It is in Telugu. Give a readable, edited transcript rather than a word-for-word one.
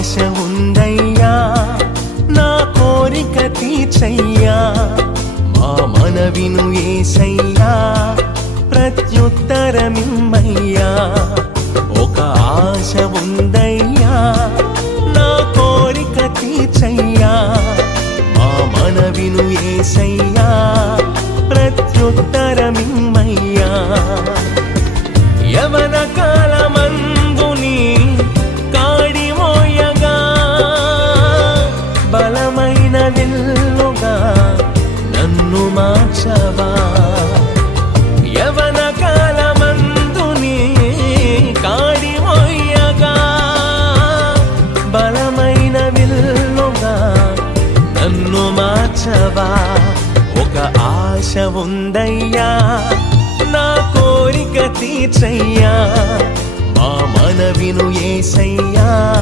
ఆశ ఉందయ్యా నా కోరిక తీర్చయ్యా మా మనవిను యేసయ్యా ప్రత్యుత్తరమిమ్మయ్యా ఒక ఆశ ఉందయ్యా నా కోరిక తీర్చయ్యా మా మనవిను యేసయ్యా ప్రత్యుత్తరమిమ్మయ్యా యవన కాలమందుని కాడి మోయగా బలమైన విల్లుగా నన్ను మార్చవా యవన కాలమందుని కాడి మోయగా బలమైన విల్లుగా నన్ను మార్చవా ఒక ఆశ ఉందయ్యా నా కోరిక తీర్చయ్యా మా మనవిను యేసయ్యా